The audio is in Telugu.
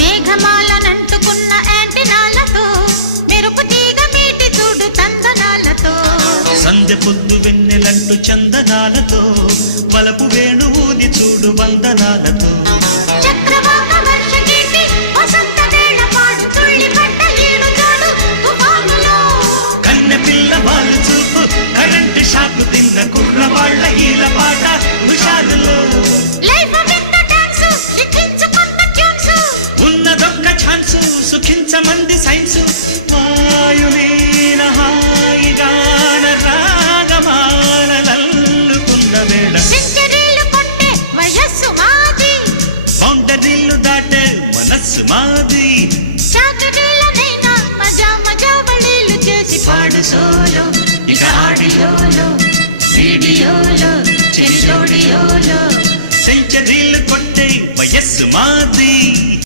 మేఘమాలనంటుకున్న యాంటినాలతో మెరుపు తీగ మీటి చూడు తందనాలతో సంధ్య పొద్దు వెన్నెలంటు చందనాలతో వలపు వేణు ఊది చూడు వందనాలతో చక్రవాక వర్షగీతి వసంత వేళ పాడు తుళ్ళి పడ్డ ఈడు చూడు తుఫానులో కన్నె పిల్ల వాళ్ళు చూపు కరెంటు షాకు తిన్న కుర్రవాళ్ళ ఈల పాట హుషారులో లైఫ్ విత్ డాన్స్ శిక్షించుకున్న ట్యూన్స్ ఉన్నదొక్క ఛాన్సు సుఖించమంది సైన్సు వాయువీన హాయిగాన రాగమాలల్లుకున్న వేళ సెంచరీలు కొట్టే వయస్సు మాది బౌండరీలు దాటే మనస్సు మాది చాకరీలనైనా మజా మజా వళీలు చేసి పాడు సోలో ఇక ఆడియోలో వీడియోలో చెరిలోడియోలో సెంచరీలు కొట్టే వయస్సు మాది